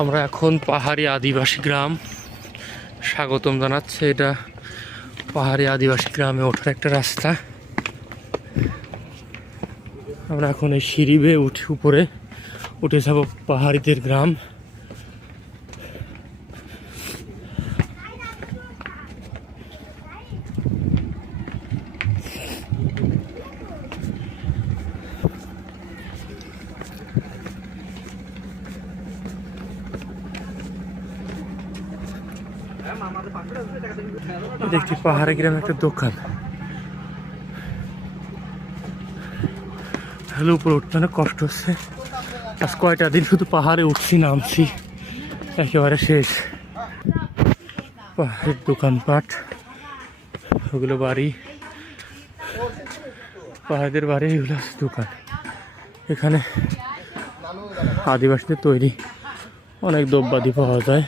আমরা এখন পাহাড়ি আদিবাসী গ্রাম স্বাগতম জানাচ্ছে। এটা পাহাড়ি আদিবাসী গ্রামে ওঠার একটা রাস্তা। আমরা এখন এই সিঁড়ি বেয়ে উপরে উঠে যাব পাহাড়িদের গ্রাম। দেখছি পাহাড়ে গ্রামে একটা দোকান। হ্যালো, উপরে উঠতে অনেক কষ্ট হচ্ছে। আজ কয়টা দিন শুধু পাহাড়ে উঠছি নামছি, একেবারে শেষ। পাহাড়ের দোকানপাট, ওগুলো বাড়ি, পাহাড়ের বাড়ি, এগুলো দোকান। এখানে আদিবাসীদের তৈরি অনেক দ্রব্যাদি পাওয়া যায়।